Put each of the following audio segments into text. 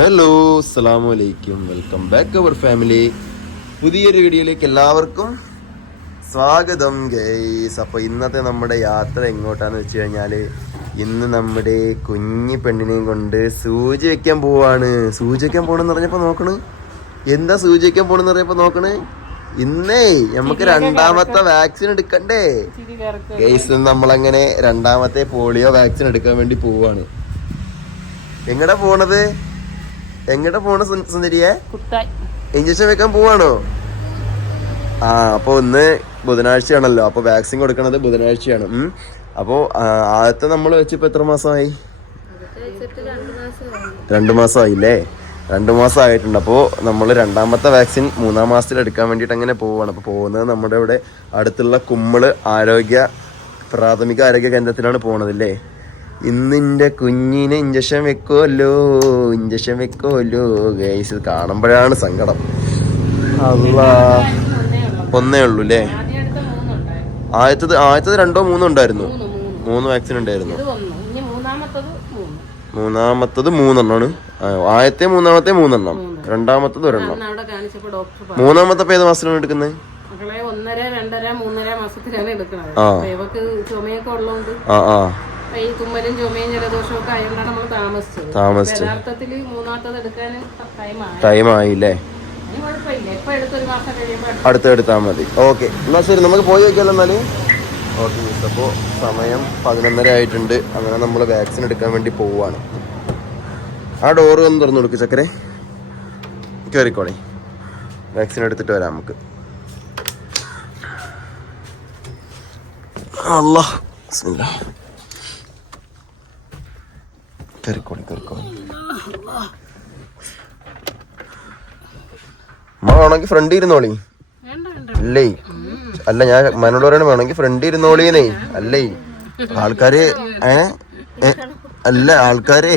Hello അസ്സാം വലൈക്കും welcome back അവർ family പുതിയൊരു വീഡിയോയിലേക്ക് എല്ലാവർക്കും സ്വാഗതം ഗൈസ് അപ്പോൾ ഇന്നത്തെ നമ്മുടെ യാത്ര എങ്ങോട്ടാന്ന് വെച്ച് കഴിഞ്ഞാൽ ഇന്ന് നമ്മുടെ കുഞ്ഞി പെണ്ണിനെയും കൊണ്ട് സൂചി വെക്കാൻ പോവാണ്. സൂചി വെക്കാൻ പോണെന്ന് പറഞ്ഞപ്പോൾ നോക്കണ്. എന്താ സൂചി വെക്കാൻ പോണെന്ന് പറഞ്ഞപ്പോൾ നോക്കണ്? ഇന്നേ നമുക്ക് രണ്ടാമത്തെ വാക്സിൻ എടുക്കണ്ടേ? ഗൈസ് നമ്മളങ്ങനെ രണ്ടാമത്തെ പോളിയോ വാക്സിൻ എടുക്കാൻ വേണ്ടി പോവാണ്. എങ്ങടെ പോണത്? എങ്ങടാ പോണ സുന്ദരിയെ? ഇഞ്ചക്ഷൻ വെക്കാൻ പോവാണോ? ആ അപ്പൊ ഇന്ന് ബുധനാഴ്ചയാണല്ലോ. അപ്പൊ വാക്സിൻ കൊടുക്കണത് ബുധനാഴ്ചയാണ്. ഉം. അപ്പോ ആദ്യത്തെ നമ്മൾ വെച്ചിപ്പോ എത്ര മാസമായി? രണ്ടു മാസമായില്ലേ? രണ്ടു മാസം ആയിട്ടുണ്ട് അപ്പോൾ നമ്മൾ രണ്ടാമത്തെ വാക്സിൻ മൂന്നാം മാസത്തിൽ എടുക്കാൻ വേണ്ടിയിട്ട് അങ്ങനെ പോവുകയാണ് അപ്പോൾ പോകുന്നത് നമ്മുടെ ഇവിടെ അടുത്തുള്ള കുമ്മൾ ആരോഗ്യ പ്രാഥമിക ആരോഗ്യ കേന്ദ്രത്തിലാണ് പോണത് അല്ലേ? ഇന്നിന്റെ കുഞ്ഞിനെ ഇഞ്ചക്ഷൻ വെക്കുമല്ലോ ഇഞ്ചക്ഷൻ വെക്കുമല്ലോ ഗൈസ് ഇത് കാണുമ്പോഴാണ് സങ്കടം. അല്ലാ ഒന്നേ ഉള്ളൂ അല്ലേ ആദ്യത്തത് ആദ്യത്തത് രണ്ടോ മൂന്നോ ഉണ്ടായിരുന്നു. മൂന്ന് വാക്സിൻ ഉണ്ടായിരുന്നു. ഇത് ഒന്ന് ഇനി മൂന്നാമത്തത് മൂന്ന് മൂന്നാമത്തത് മൂന്നെണ്ണമാണ് ആദ്യത്തെ മൂന്നാമത്തെ മൂന്നെണ്ണം. രണ്ടാമത്തത് ഒരെണ്ണം. അന്ന് അവിടെ കാണിച്ചപ്പോൾ ഡോക്ടർ പറഞ്ഞു മൂന്നാമത്തെ ഏത് മാസത്തിലാണ് എടുക്കുന്നത് മക്കളെ ഒന്നര രണ്ടര മൂന്നര മാസത്തിലാണ് എടുക്കുന്നത് ആ. അപ്പൊ ഇവക്ക് ചുമയൊക്കെ ഉള്ളതുകൊണ്ട് ആ. ഈ തുമ്മലും ചുമയും ജലദോഷവും ഒക്കെ ആയതുകൊണ്ടാണ് നമ്മൾ താമസിച്ചത്. താമസിച്ചു യഥാർത്ഥത്തിൽ മൂന്നാമത്തത് എടുക്കാൻ ടൈമായി ടൈം ആയില്ലേ ഇനി കുഴപ്പമില്ല. ഇപ്പൊ എടുത്തൊരു മാസം കഴിയുമ്പോൾ അടുത്ത് എടുത്താൽ മതി. ഓക്കെ. എന്നാ ശരി നമുക്ക് പോയി നോക്കിയാലോ എന്നാൽ? ഓക്കെ അപ്പോൾ സമയം പതിനൊന്നര ആയിട്ടുണ്ട്. അങ്ങനെ നമ്മൾ വാക്സിൻ എടുക്കാൻ വേണ്ടി പോവാണ്. ആ ഡോറ് ഒന്ന് തുറന്നു കൊടുക്ക് ചക്കരെ. കയറിക്കോളെ വാക്സിൻ എടുത്തിട്ട് വരാം നമുക്ക്. അല്ല. കയറിക്കോളി കയറിക്കോളി വേണമെങ്കിൽ ഫ്രണ്ട് ഇരുന്നോളി. അല്ലേ? അല്ല ഞാൻ മനോട് പറയണ വേണമെങ്കിൽ ഫ്രണ്ട് ഇരുന്നോളിന്നേ അല്ലേ? ആൾക്കാര് ഏ? അല്ല ആൾക്കാരെ.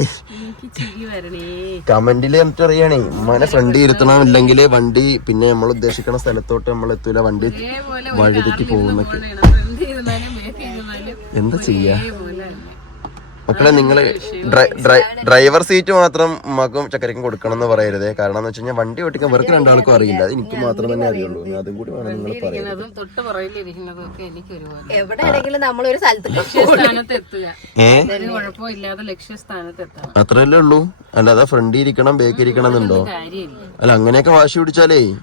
കമന്റിൽ കമന്റിൽ എന്നിട്ട് അറിയണേ ഉമ്മാനെ ഫ്രണ്ട് ഇരുത്തണം ഇല്ലെങ്കിൽ വണ്ടി പിന്നെ നമ്മൾ ഉദ്ദേശിക്കുന്ന സ്ഥലത്തോട്ട് നമ്മൾ എത്തൂല വണ്ടി വഴിതെറ്റി പോകുന്നൊക്കെ. എന്താ ചെയ്യാ? മക്കളെ ഡ്രൈ- ഡ്രൈവർ സീറ്റ് മാത്രം ഉമ്മാക്കും ചക്കരക്കും കൊടുക്കണം എന്ന് പറയരുത്. കാരണം എന്ന് വെച്ച് കഴിഞ്ഞാൽ വണ്ടി ഓട്ടിക്കാൻ വെറുതെ രണ്ടാൾക്കും അറിയില്ല. അത് എനിക്ക് മാത്രം തന്നെ അറിയുള്ളൂ. അതും കൂടി വേണം നിങ്ങൾ പറയുന്നത് അത്രല്ലേ ഉള്ളൂ? അല്ലാതെ ഫ്രണ്ട് ഇരിക്കണം ബേക്ക് ഇരിക്കണം എന്നുണ്ടോ? കാര്യമില്ല. അല്ല അങ്ങനെയൊക്കെ വാശി പിടിച്ചാലേ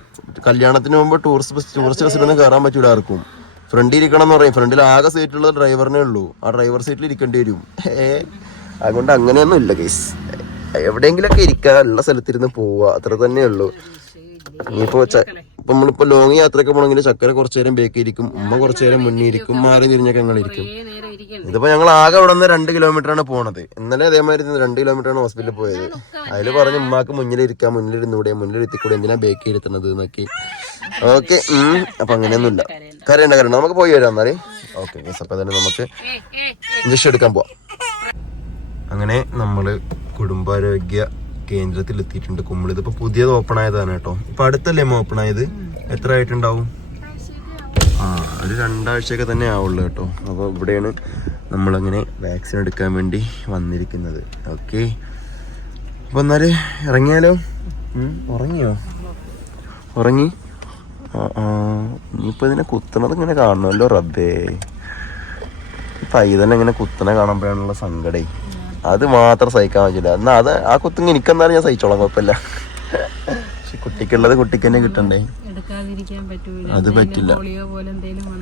കല്യാണത്തിന് മുമ്പ് ടൂറിസ്റ്റ് ടൂറിസ്റ്റ് ബസ്സിലൊന്നും കയറാൻ പറ്റൂല ആർക്കും. ഫ്രണ്ടിൽ ഇരിക്കണം എന്ന് പറയും. ഫ്രണ്ടിൽ ആകെ സീറ്റുള്ളത് ഡ്രൈവറിനേ ഉള്ളൂ. ആ ഡ്രൈവർ സീറ്റിൽ ഇരിക്കേണ്ടി വരും. ഏ അതുകൊണ്ട് അങ്ങനെയൊന്നും ഇല്ല കേസ് എവിടെയെങ്കിലൊക്കെ ഇരിക്കുക ഉള്ള സ്ഥലത്തിരുന്ന് പോവുക അത്ര തന്നെ ഉള്ളൂ. ഇനിയിപ്പോ ഇപ്പൊ നമ്മളിപ്പോ ലോങ് യാത്രയൊക്കെ പോകണമെങ്കിൽ ചക്കര കുറച്ചു നേരം ബേക്ക് ഇരിക്കും. ഉമ്മ കുറച്ചു നേരം മുന്നിൽ ഇരിക്കും. മാറി തിരിഞ്ഞൊക്കെ ഞങ്ങൾ ഇരിക്കും. ഇതിപ്പോ ഞങ്ങൾ ആകെ അവിടെ നിന്ന് രണ്ട് കിലോമീറ്റർ ആണ് പോണത്. ഇന്നലെ അതേമാതിരി രണ്ട് കിലോമീറ്റർ ആണ് ഹോസ്പിറ്റലിൽ പോയത്. അതിൽ പറഞ്ഞു ഉമ്മാക്ക് മുന്നിലിരിക്കാം മുന്നിലിരുന്നൂടെ മുന്നിലിരുത്തിക്കൂടെ എന്തിനാ ബേക്ക് ഇരുത്തണത് എന്നൊക്കെ. ഓക്കെ അപ്പൊ അങ്ങനെയൊന്നുമില്ല. കരയണ്ട കരണ്ട നമുക്ക് പോയി വരാം എന്നാലേ. ഓക്കെ അപ്പൊ തന്നെ നമുക്ക് ഇഞ്ചക്ഷൻ എടുക്കാൻ പോവാം. അങ്ങനെ നമ്മൾ കുടുംബാരോഗ്യ കേന്ദ്രത്തിൽ എത്തിയിട്ടുണ്ട് കുമ്പിളി. ഇതിപ്പോ പുതിയത് ഓപ്പൺ ആയതാണ് കേട്ടോ. ഇപ്പൊ അടുത്തല്ലേ ഓപ്പൺ ആയത്? എത്ര ആയിട്ടുണ്ടാവും? ആ ഒരു രണ്ടാഴ്ചയൊക്കെ തന്നെ ആവുള്ളൂ കേട്ടോ. അപ്പോൾ ഇവിടെയാണ് നമ്മളങ്ങനെ വാക്സിൻ എടുക്കാൻ വേണ്ടി വന്നിരിക്കുന്നത്. ഓക്കെ. അപ്പോൾ എന്നാൽ ഇറങ്ങിയാലോ? ഉറങ്ങിയോ? ഉറങ്ങി? ഇനിയിപ്പോൾ ഇതിനെ കുത്തണത് ഇങ്ങനെ കാണണമല്ലോ റബ്ബേ. പൈതന്നെ ഇങ്ങനെ കുത്തനെ കാണുമ്പോഴാണുള്ള സങ്കടേ. അത് മാത്രം സഹിക്കാൻ പറ്റില്ല. എന്നാ അത് ആ കുത്തിങ് എനിക്കെന്നാലും ഞാൻ സഹിച്ചോളാം കുഴപ്പമില്ല. പക്ഷെ കുട്ടിക്കുള്ളത് കുട്ടിക്ക് തന്നെ കിട്ടണ്ടേ? അത് പറ്റില്ല.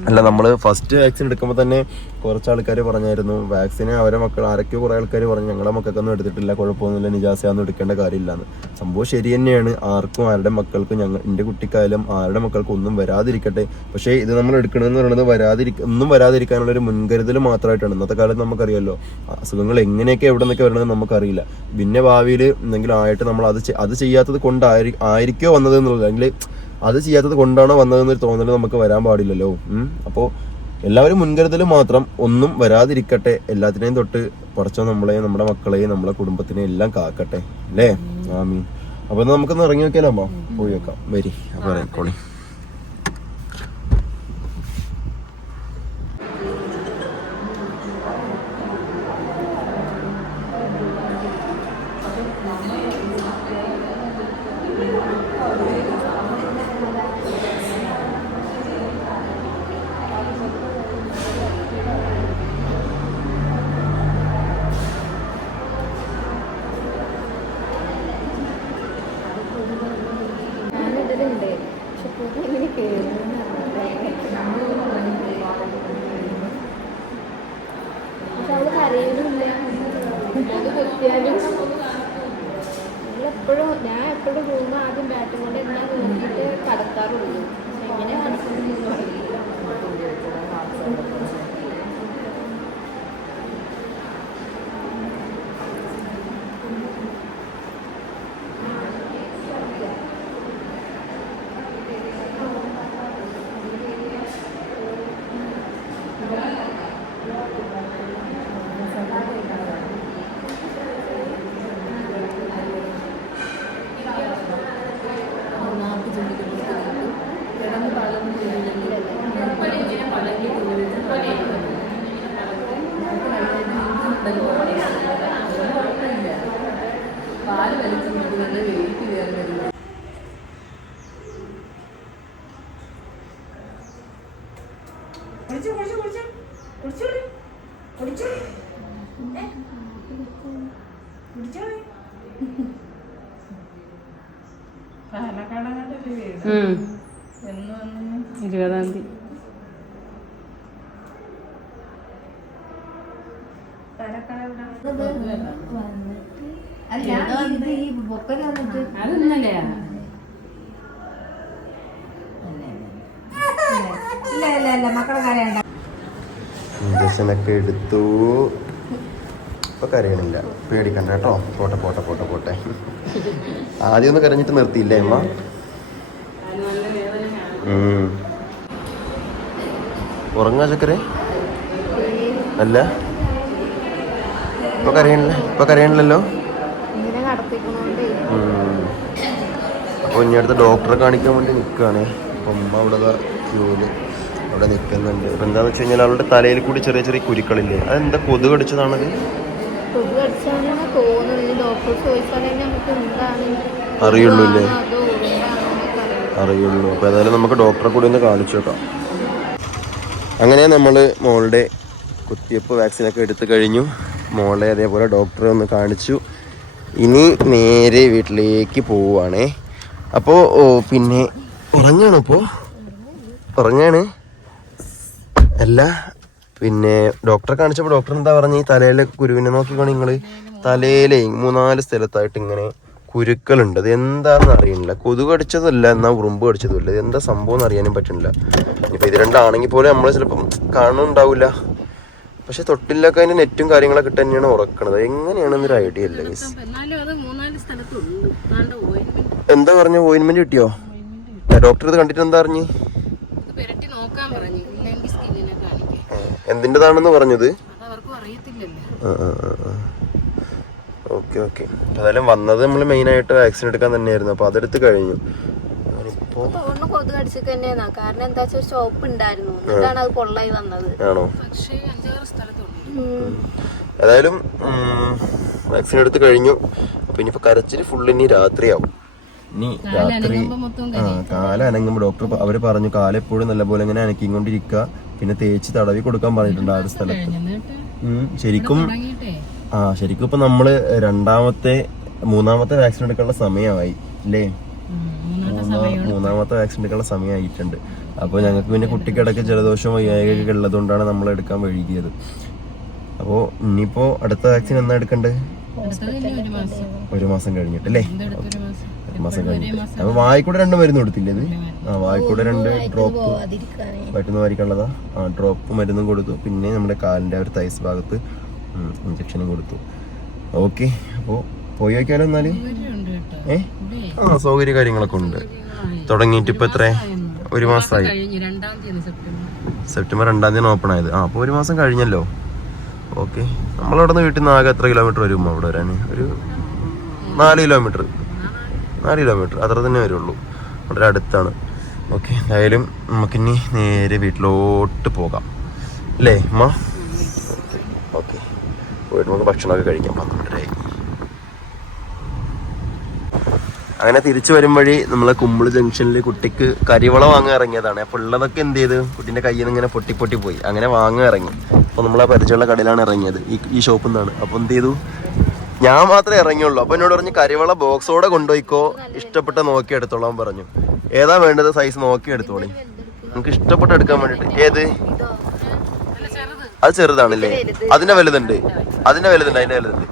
അല്ല നമ്മൾ ഫസ്റ്റ് വാക്സിൻ എടുക്കുമ്പോൾ തന്നെ കുറച്ച് ആൾക്കാർ പറഞ്ഞായിരുന്നു വാക്സിന് അവരെ മക്കൾ ആരൊക്കെയോ കുറേ ആൾക്കാർ പറഞ്ഞു ഞങ്ങളെ മക്കൾക്കൊന്നും എടുത്തിട്ടില്ല കുഴപ്പമൊന്നുമില്ല നിജാസയൊന്നും എടുക്കേണ്ട കാര്യമില്ലാന്ന്. സംഭവം ശരി തന്നെയാണ്. ആർക്കും ആരുടെ മക്കൾക്കും ഞങ്ങൾ എന്റെ കുട്ടിക്കായാലും ആരുടെ മക്കൾക്കും ഒന്നും വരാതിരിക്കട്ടെ. പക്ഷേ ഇത് നമ്മൾ എടുക്കണമെന്ന് പറയുന്നത് വരാതിരിക്ക ഒന്നും വരാതിരിക്കാനുള്ള ഒരു മുൻകരുതൽ മാത്രമായിട്ടാണ്. ഇന്നത്തെ കാലത്ത് നമുക്കറിയാലോ അസുഖങ്ങൾ എങ്ങനെയൊക്കെ എവിടെ നിന്നൊക്കെ വരണമെന്ന് നമുക്കറിയില്ല. പിന്നെ ഭാവിയിൽ എന്തെങ്കിലും ആയിട്ട് നമ്മൾ അത് അത് ചെയ്യാത്തത് കൊണ്ടായി ആയിരിക്കോ വന്നത് എന്നുള്ളത്. അല്ലെങ്കിൽ അത് ചെയ്യാത്തത് കൊണ്ടാണോ വന്നതെന്നൊരു തോന്നൽ നമുക്ക് വരാൻ പാടില്ലല്ലോ. അപ്പോൾ എല്ലാവരും മുൻകരുതൽ മാത്രം ഒന്നും വരാതിരിക്കട്ടെ. എല്ലാത്തിനെയും തൊട്ട് കുറച്ചോ നമ്മളെയും നമ്മുടെ മക്കളെയും നമ്മുടെ കുടുംബത്തിനെയും എല്ലാം കാക്കട്ടെ. അല്ലേ? ആമീൻ. അപ്പൊ നമുക്കൊന്ന് ഇറങ്ങി വെക്കാലോ അമ്മ? പോയി വെക്കാം. വരി. അപ്പൊ ഇറങ്ങിക്കോളി എപ്പോഴും ഞാൻ എപ്പോഴും പോകുമ്പോൾ ആദ്യം ബാറ്റും കൊണ്ട് എല്ലാം നോക്കിയിട്ട് കടത്താറുള്ളൂ പക്ഷെ എങ്ങനെ കടക്കുന്നതെന്ന് അറിയില്ല പാൽ വലിച്ചു കുടിക്കുന്നത് വെയിറ്റ് കയറി വരുന്നത് കുടിച്ചു കുടിച്ചു കുടിച്ചു. കുടിച്ചോളി കുടിച്ചോളി ഏ? കുടിച്ചോളി പാലക്കാടങ്ങാണ്ട് വീട്. എന്ന് വന്നു. ഇരുപതാം തീയതി പാലക്കാട് എവിടെ? അത് ഇന്നലെയാ ഇല്ല ഇല്ല ഇല്ല മക്കളെ കരയണ്ട ഇഞ്ചക്ഷനൊക്കെ എടുത്തു. ഇപ്പൊ കരയണില്ല. പേടിക്കണ്ട കേട്ടോ. പോട്ടെ പോട്ടെ പോട്ടെ പോട്ടെ. ആദ്യം ഒന്ന് കരഞ്ഞിട്ട് നിർത്തിയില്ലേ അമ്മ? ഉറങ്ങാ ചക്കരെ? അല്ല? ഇപ്പൊ കരയണില്ല? ഇപ്പൊ കരയണില്ലല്ലോ ഇങ്ങനെ കടത്തിക്കണോണ്ടേ അപ്പോൾ ഇനി അടുത്ത ഡോക്ടറെ കാണിക്കാൻ വേണ്ടി നിൽക്കുകയാണ് അപ്പം അവിടെ ക്യൂൽ അവിടെ നിൽക്കുന്നുണ്ട് അപ്പം എന്താണെന്ന് വെച്ച് കഴിഞ്ഞാൽ അവളുടെ തലയിൽ കൂടി ചെറിയ ചെറിയ കുരുക്കളില്ലേ? അതെന്താ കൊതുക് അടിച്ചതാണത് അറിയുള്ളൂ അല്ലേ? അറിയുള്ളൂ. അപ്പോൾ ഏതായാലും നമുക്ക് ഡോക്ടറെ കൂടി ഒന്ന് കാണിച്ചു നോക്കാം. അങ്ങനെ നമ്മൾ മോളുടെ കുത്തിയപ്പ് വാക്സിനൊക്കെ എടുത്തു കഴിഞ്ഞു. മോളെ അതേപോലെ ഡോക്ടറെ ഒന്ന് കാണിച്ചു. ഇനി നേരെ വീട്ടിലേക്ക് പോവുകയാണേ അപ്പോൾ പിന്നെ ഉറങ്ങാണോ ഇപ്പോൾ ഉറങ്ങാണ്. അല്ല പിന്നെ ഡോക്ടറെ കാണിച്ചപ്പോൾ ഡോക്ടർ എന്താ പറഞ്ഞ? ഈ തലയിലെ കുരുവിനെ നോക്കിക്കോണെ നിങ്ങൾ തലയിലെ മൂന്നാൽ സ്ഥലത്തായിട്ട് ഇങ്ങനെ കുരുക്കളുണ്ട്. അത് എന്താണെന്ന് അറിയണില്ല കൊതുക് അടിച്ചതല്ല എന്നാൽ ഉറുമ്പ് അടിച്ചതുമില്ല എന്താ സംഭവം എന്ന് അറിയാനും പറ്റുന്നില്ല. ഇപ്പൊ ഇത് രണ്ടാണെങ്കിൽ പോലും നമ്മൾ ചിലപ്പം കാണുന്നുണ്ടാവില്ല പക്ഷെ തൊട്ടിലൊക്കെ അതിന് നെറ്റും കാര്യങ്ങളൊക്കെ ഇട്ട് തന്നെയാണ് ഉറക്കണത്. എങ്ങനെയാണെന്നൊരു ഐഡിയ ഇല്ല എന്താ പറഞ്ഞു? ഓയിൻമെന്റ് കിട്ടിയോ? ഡോക്ടർ ഇത് കണ്ടിട്ട് എന്താ പറഞ്ഞു? എന്തിന്റെതാണെന്ന് പറഞ്ഞത്? Okay okay. അതായാലും വന്നത് നമ്മൾ മെയിൻ ആയിട്ട് വാക്സിൻ എടുക്കാൻ തന്നെയായിരുന്നു. അപ്പോൾ അതെടുത്ത് കഴിഞ്ഞു. കാരണം എന്താ വെച്ചാൽ ഷോപ്പ് ഉണ്ടായിരുന്നു. എന്നിട്ടാണ് അത് കൊള്ളായി വന്നത്. ആണോ. ഏതായാലും വാക്സിൻ എടുത്ത് കഴിഞ്ഞു. അപ്പോൾ ഇനിയിപ്പോൾ കരച്ചിൽ ഫുള്ള് ഇനി രാത്രിയാവും. ഇനി രാത്രി ആ കാല അനങ്ങുമ്പോൾ ഡോക്ടർ അവർ പറഞ്ഞു കാലെപ്പോഴും നല്ലപോലെ ഇങ്ങനെ അനക്കിക്കൊണ്ടിരിക്കുക. പിന്നെ തേച്ച് തടവി കൊടുക്കാൻ പറഞ്ഞിട്ടുണ്ട് ആ ഒരു സ്ഥലത്ത്. ശരിക്കും ആ ശരിക്കും ഇപ്പൊ നമ്മൾ രണ്ടാമത്തെ മൂന്നാമത്തെ വാക്സിൻ എടുക്കാനുള്ള സമയമായി അല്ലേ മൂന്നാമത്തെ മൂന്നാ- മൂന്നാമത്തെ വാക്സിൻ എടുക്കാനുള്ള സമയമായിട്ടുണ്ട്. അപ്പോൾ ഞങ്ങൾക്ക് പിന്നെ കുട്ടിക്കിടക്ക് ജലദോഷം വയ്യായിക ഉള്ളതുകൊണ്ടാണ് നമ്മൾ എടുക്കാൻ വൈകിയത്. അപ്പോൾ ഇനിയിപ്പോ അടുത്ത വാക്സിൻ എന്നാ എടുക്കണ്ടേ? ഒരു മാസം. ഒരു മാസം കഴിഞ്ഞിട്ട് അപ്പൊ വായിക്കൂടെ രണ്ട് മരുന്ന് കൊടുത്തില്ലേ ഇത്? ആ വായിക്കൂടെ രണ്ട് ഡ്രോപ്പ് പറ്റുന്ന വയറ്റുന്ന ആ ഡ്രോപ്പ് മരുന്നും കൊടുത്തു. പിന്നെ നമ്മുടെ കാലിന്റെ ഒരു തൈസ് ഭാഗത്ത് ഇഞ്ചക്ഷനും കൊടുത്തു. ഓക്കെ അപ്പോൾ പോയി വയ്ക്കാലോ എന്നാൽ? ഏ? ആ സൗകര്യ കാര്യങ്ങളൊക്കെ ഉണ്ട്. തുടങ്ങിയിട്ട് ഇപ്പൊ എത്ര ഒരു മാസമായി. സെപ്റ്റംബർ. രണ്ടാം തീയതി ഓപ്പൺ ആയത്. ആ അപ്പോൾ ഒരു മാസം കഴിഞ്ഞല്ലോ. ഓക്കെ. നമ്മളവിടെ നിന്ന് വീട്ടിൽ നിന്ന് ആകെ എത്ര കിലോമീറ്റർ വരും അവിടെ വരാൻ ഒരു നാല് കിലോമീറ്റർ. നാല് കിലോമീറ്റർ അത്ര തന്നെ വരുള്ളൂ. വളരെ അടുത്താണ്. ഓക്കെ എന്തായാലും നമുക്കിനി നേരെ വീട്ടിലോട്ട് പോകാം. അല്ലേ അമ്മ ഓക്കെ പോയിട്ട് നമുക്ക് ഭക്ഷണമൊക്കെ കഴിക്കാം. പന്ത്രണ്ടരയായി. അങ്ങനെ തിരിച്ചു വരും വഴി നമ്മളെ കുമ്പിൾ ജംഗ്ഷനിൽ കുട്ടിക്ക് കരിവള വാങ്ങാൻ ഇറങ്ങിയതാണ്. അപ്പോൾ ഉള്ളതൊക്കെ എന്ത് ചെയ്ത്? കുട്ടീന്റെ കയ്യിൽ നിന്ന് ഇങ്ങനെ പൊട്ടി പൊട്ടി പോയി. അങ്ങനെ വാങ്ങാൻ ഇറങ്ങി. അപ്പോൾ നമ്മളെ പരിചയമുള്ള കടയിലാണ് ഇറങ്ങിയത്. ഈ ഈ ഷോപ്പിൽ നിന്നാണ് അപ്പോൾ എന്ത് ചെയ്തു? ഞാൻ മാത്രമേ ഇറങ്ങിയുള്ളൂ. അപ്പൊ എന്നോട് പറഞ്ഞു കരിവള ബോക്സോടെ കൊണ്ടുപോയിക്കോ. ഇഷ്ടപ്പെട്ട നോക്കി എടുത്തോളാൻ പറഞ്ഞു. ഏതാ വേണ്ടത് സൈസ് നോക്കി എടുത്തോളി. നമുക്ക് ഇഷ്ടപ്പെട്ട എടുക്കാൻ വേണ്ടിട്ട്. ഏത്? അത് ചെറുതാണല്ലേ? അതിന്റെ വലുതുണ്ട്. അതിന്റെ വലുതുണ്ട് അതിന്റെ വലുതുണ്ട്.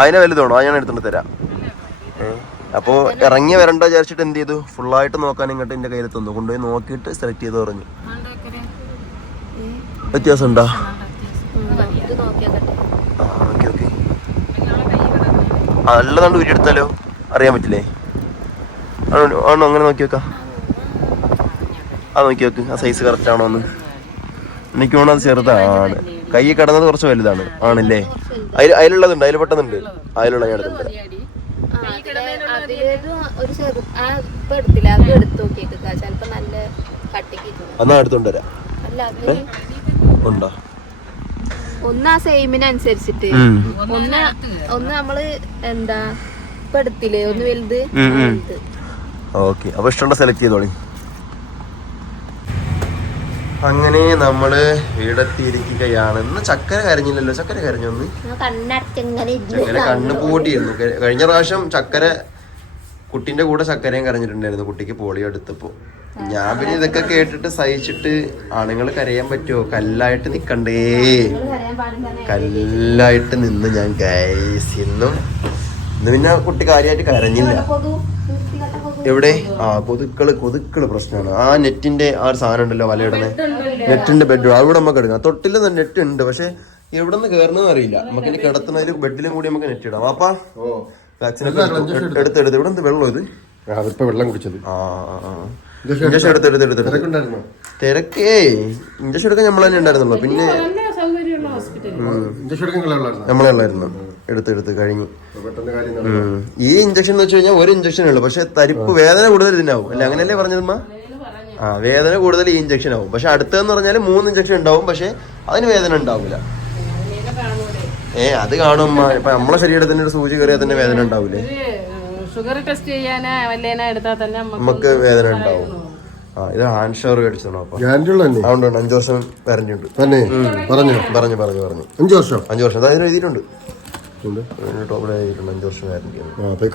അതിന്റെ വലുതാണോ? അത് ഞാൻ എടുത്തോണ്ട് തരാം. അപ്പോൾ അപ്പോ ഇറങ്ങി വരണ്ട വിചാരിച്ചിട്ട് എന്ത് ചെയ്തു? ഫുള്ളായിട്ട് നോക്കാൻ ഇങ്ങോട്ട് എന്റെ കയ്യിൽ തന്നു. കൊണ്ടുപോയി നോക്കിയിട്ട് സെലക്ട് ചെയ്ത് പറഞ്ഞു. വ്യത്യാസം. ഉണ്ടോ ഇത് നോക്കിയാക്കട്ടെ ഓക്കെ ഓക്കെ നല്ലതാണ്ട് ഉരിയെടുത്താലോ അറിയാൻ പറ്റില്ലേ? ആണോ ആണോ അങ്ങനെ നോക്കി വെക്കാം. ആ നോക്കി വെക്ക്. ആ സൈസ് കറക്റ്റ് ആണോ എന്ന്. എനിക്ക് തോന്നുന്നു അത് ചെറുതാണ്. കൈ കടന്നത് കുറച്ച് വലുതാണ്. ആണല്ലേ? അതിൽ അതിലുള്ളതുണ്ട് അതിൽ പെട്ടെന്നുണ്ട് അതിലുള്ള ഞാൻ എടുത്തിട്ടുണ്ട്. നല്ല തോന്നും. എന്നാ എടുത്തോണ്ട് വരാം. അല്ല ഉണ്ടോ? ഒന്ന് ആ സെയിമിനനുസരിച്ചിട്ട് ഒന്ന് ഒന്ന് നമ്മൾ എന്താ ഇപ്പൊ എടുത്തില്ലേ? ഒന്ന് വലുത്. ഓക്കെ. അപ്പൊ ഇഷ്ടമുള്ള സെലക്ട് ചെയ്തോളി? അങ്ങനെ നമ്മൾ വീടെത്തിയിരിക്കുകയാണ്. ഇന്ന് ചക്കര കരഞ്ഞില്ലല്ലോ? ചക്കര കരഞ്ഞു ഒന്ന് കണ്ണടച്ചെങ്ങനെ ചക്കര കണ്ണ് പൂട്ടിയിരുന്നു. കഴിഞ്ഞ പ്രാവശ്യം ചക്കര കുട്ടിന്റെ കൂടെ ചക്കരയും കരഞ്ഞിട്ടുണ്ടായിരുന്നു കുട്ടിക്ക് പോളിയോ എടുത്തപ്പോ. ഞാൻ പിന്നെ ഇതൊക്കെ കേട്ടിട്ട് സഹിച്ചിട്ട് ആണുങ്ങൾ കരയാൻ പറ്റുമോ കല്ലായിട്ട് നിക്കണ്ടേ. കല്ലായിട്ട് നിന്ന് ഞാൻ ഗൈസ് ഇന്നും. ഇന്ന് പിന്നെ കുട്ടി കാര്യമായിട്ട് കരഞ്ഞില്ല. എവിടെ? ആ കൊതുക്കൾ കൊതുക്കൾ പ്രശ്നമാണ്. ആ നെറ്റിന്റെ ആ ഒരു സാധനം ഉണ്ടല്ലോ വലയിടണേ നെറ്റിന്റെ ബെഡ് അവിടെ നമുക്ക് എടുക്കാം. തൊട്ടിൽ നെറ്റ് ഉണ്ട് പക്ഷെ എവിടെ നിന്ന് കയറണമെന്ന് അറിയില്ല. നമുക്ക് ഇനി കിടത്തുന്നതിൽ ബെഡിലും കൂടി നമുക്ക് നെറ്റ് ഇടാം. അപ്പാ വാക്സിനൊക്കെ എടുത്ത് എടുത്ത് ഇവിടെ എന്ത് വെള്ളം ഇത്? അതിപ്പോ വെള്ളം കുടിച്ചത്. ആ. ഇഞ്ചക്ഷൻ എടുത്ത്? എടുത്ത് എടുത്ത് തിരക്കേ ഇഞ്ചക്ഷൻ എടുക്കാൻ നമ്മൾ തന്നെ ഉണ്ടായിരുന്നല്ലോ. പിന്നെ നമ്മളെ ഉള്ളായിരുന്നു. എടുത്ത് എടുത്ത് കഴിഞ്ഞു. ഈ ഇഞ്ചക്ഷൻ എന്ന് വെച്ച് കഴിഞ്ഞാൽ ഒരു ഇഞ്ചക്ഷൻ ഉള്ളു. പക്ഷെ തരിപ്പ് വേദന കൂടുതൽ ഇതിനാവും. അല്ലെ? അങ്ങനെയല്ലേ പറഞ്ഞതമ്മ ആ വേദന കൂടുതൽ ഈ ഇഞ്ചക്ഷൻ ആവും. പക്ഷെ അടുത്തതെന്ന് പറഞ്ഞാൽ മൂന്ന് ഇഞ്ചക്ഷൻ ഉണ്ടാവും. പക്ഷെ അതിന് വേദന ഉണ്ടാവില്ല ഏ അത് കാണുമ്പോ ഇപ്പൊ നമ്മളെ ശരീരത്തിന്റെ ഒരു സൂചി കയറിയാൽ തന്നെ വേദന ഉണ്ടാവില്ലേ ഷുഗർ ടെസ്റ്റ് ചെയ്യാനാ വല്ലേനാ എടുത്താൽ തന്നെ നമുക്ക് വേദന ഉണ്ടാവും. ആ ഇത് ഹാൻഡ് ഷവർ മേടിച്ചോ അപ്പൊ? ഗ്യാരണ്ടി ഉള്ള തന്നെ. അതുകൊണ്ട് അഞ്ചു വർഷം ഉണ്ട്. തന്നെ. പറഞ്ഞോ? പറഞ്ഞു പറഞ്ഞു പറഞ്ഞു. അഞ്ചു വർഷം? അഞ്ചു വർഷം. അതായത് എഴുതിയിട്ടുണ്ട്. ഉണ്ട്. ടോപ്പിൽ എഴുതിയിട്ടുണ്ട് അഞ്ചു വർഷം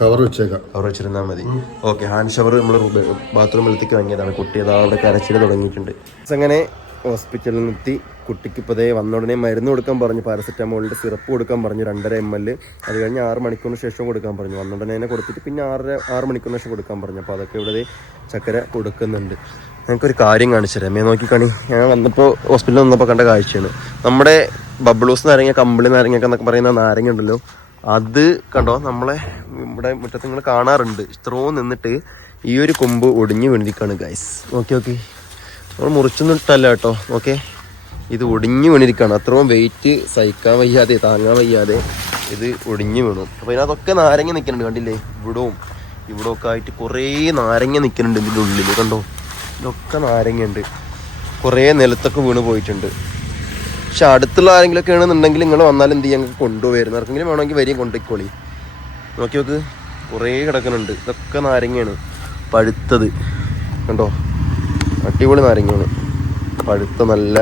കവർ വെച്ചേക്കാം. കവർ വെച്ചിരുന്നാൽ മതി. ഓക്കെ ഹാൻഡ് ഷവർ നമ്മൾ ബാത്റൂമിലത്തേക്ക് വാങ്ങിയതാണ്. കുട്ടി അതാ അവിടെ കരച്ചിൽ തുടങ്ങിയിട്ടുണ്ട്. അങ്ങനെ ഹോസ്പിറ്റലിൽ നിർത്തി കുട്ടിക്ക് ഇപ്പോൾ ഇതേ വന്ന ഉടനെ മരുന്ന് കൊടുക്കാൻ പറഞ്ഞു. പാരസെറ്റമോളിന്റെ സിറപ്പ് കൊടുക്കാൻ പറഞ്ഞു. രണ്ടര എം എൽ. അത് കഴിഞ്ഞ് ആറ് മണിക്കൂറിന് ശേഷം കൊടുക്കാൻ പറഞ്ഞു. വന്ന ഉടനെ തന്നെ കൊടുത്തിട്ട് പിന്നെ ആറര ആറ് മണിക്കൂറിന് ശേഷം കൊടുക്കാൻ പറഞ്ഞു. അപ്പോൾ അതൊക്കെ ഇവിടെ ചക്കര കൊടുക്കുന്നുണ്ട്. ഞങ്ങൾക്കൊരു കാര്യം കാണിച്ചു തരാം. മേ നോക്കി കാണി ഞാൻ വന്നപ്പോൾ ഹോസ്പിറ്റലിൽ വന്നപ്പോൾ കണ്ട കാഴ്ചയാണ്. നമ്മുടെ ബബ്ലൂസ് നാരങ്ങ കമ്പിളി നാരങ്ങയൊക്കെ എന്നൊക്കെ പറയുന്ന നാരങ്ങ ഉണ്ടല്ലോ. അത് കണ്ടോ? നമ്മളെ ഇവിടെ മുറ്റത്ത് നിങ്ങൾ കാണാറുണ്ട്. ഇത്രയും നിന്നിട്ട് ഈ ഒരു കൊമ്പ് ഒടിഞ്ഞു വീണിരിക്കുകയാണ് ഗൈസ് ഓക്കെ ഓക്കെ നമ്മൾ മുറിച്ചൊന്നും ഇട്ടല്ല കേട്ടോ. ഓക്കെ ഇത് ഒടിഞ്ഞു വീണിരിക്കുകയാണ് അത്രയും വെയിറ്റ് സഹിക്കാൻ വയ്യാതെ താങ്ങാൻ വയ്യാതെ ഇത് ഒടിഞ്ഞു വീണു. അപ്പോൾ ഇതിനകത്തൊക്കെ നാരങ്ങ നിൽക്കുന്നുണ്ട് കണ്ടില്ലേ? ഇവിടവും ഇവിടൊക്കെ ആയിട്ട് കുറേ നാരങ്ങ നിൽക്കുന്നുണ്ട് ഇതിന്റെ ഉള്ളിൽ കണ്ടോ? ഇതൊക്കെ നാരങ്ങയുണ്ട്. കുറേ നിലത്തൊക്കെ വീണ് പോയിട്ടുണ്ട്. പക്ഷെ അടുത്തുള്ള ആരെങ്കിലുമൊക്കെ ആണെന്നുണ്ടെങ്കിൽ നിങ്ങൾ വന്നാൽ എന്ത് ചെയ്യാൻ കൊണ്ടുപോയിരുന്നു ആർക്കെങ്കിലും വേണമെങ്കിൽ വരികയും കൊണ്ടുപോയിക്കോളി. നോക്കി നോക്ക്. കുറേ കിടക്കുന്നുണ്ട്. ഇതൊക്കെ നാരങ്ങയാണ് പഴുത്തത്. കണ്ടോ? അടിപൊളി നാരങ്ങയാണ്. പഴുത്ത നല്ല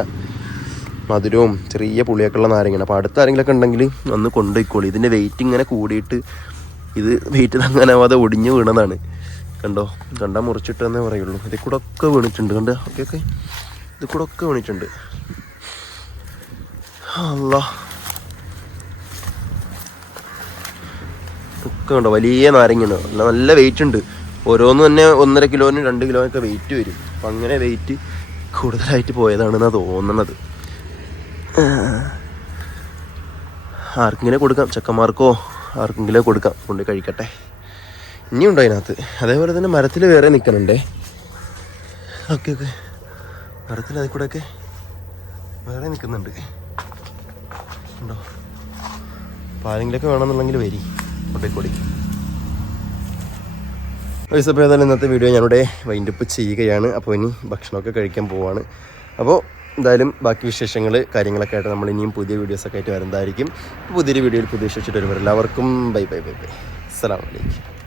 മധുരവും ചെറിയ പുളിയൊക്കെ ഉള്ള നാരങ്ങയാണ്. അപ്പോൾ അടുത്ത ആരെങ്കിലുമൊക്കെ ഉണ്ടെങ്കിൽ ഒന്ന് കൊണ്ടുപോയിക്കോളൂ. ഇതിന്റെ വെയിറ്റ് ഇങ്ങനെ കൂടിയിട്ട് ഇത് വെയിറ്റ് തങ്ങാനാവാതെ ഒടിഞ്ഞ് വീണതാണ്. കണ്ടോ? കണ്ടാൽ മുറിച്ചിട്ടെന്നേ പറയുള്ളൂ. ഇതിൽ കൂടെ ഒക്കെ വീണിട്ടുണ്ട്. കണ്ടോ? Okay okay. ഇതിൽ കൂടെ ഒക്കെ വീണിട്ടുണ്ട്. അല്ല ഒക്കെ ഉണ്ടോ വലിയ നാരങ്ങയാണ്. നല്ല വെയിറ്റ് ഉണ്ട്. ഓരോന്നും തന്നെ ഒന്നര കിലോനും രണ്ട് കിലോനൊക്കെ വെയിറ്റ് വരും. അപ്പം അങ്ങനെ വെയിറ്റ് കൂടുതലായിട്ട് പോയതാണെന്നാണ് തോന്നണത്. ആർക്കെങ്കിലും കൊടുക്കാം. ചെക്കന്മാർക്കോ ആർക്കെങ്കിലും കൊടുക്കാം. കൊണ്ട് കഴിക്കട്ടെ. ഇനിയുണ്ടോ അതിനകത്ത്? അതേപോലെ തന്നെ മരത്തിൽ വേറെ നിൽക്കണുണ്ടേ ഓക്കെ ഓക്കെ. മരത്തിൽ അതിൽ കൂടെ ഒക്കെ വേറെ നിൽക്കുന്നുണ്ട് ഉണ്ടോ? അപ്പോൾ ആരെങ്കിലുമൊക്കെ വേണമെന്നുണ്ടെങ്കിൽ വരി. കൊണ്ടേക്കൊടി. അപ്പോൾ ഏതായാലും ഇന്നത്തെ വീഡിയോ ഞാനിവിടെ വൈൻഡപ്പ് ചെയ്യുകയാണ്. അപ്പോൾ ഇനി ഭക്ഷണമൊക്കെ കഴിക്കാൻ പോവാണ്. അപ്പോൾ എന്തായാലും ബാക്കി വിശേഷങ്ങൾ കാര്യങ്ങളൊക്കെ ആയിട്ട് നമ്മൾ ഇനിയും പുതിയ വീഡിയോസൊക്കെ ആയിട്ട് വരുന്നതായിരിക്കും. പുതിയൊരു വീഡിയോയിൽ പുതിയ വിശേഷിച്ചിട്ട് വരുമ്പോൾ എല്ലാവർക്കും ബൈ ബൈ ബൈ ബൈ അസ്സാം അലൈക്കും.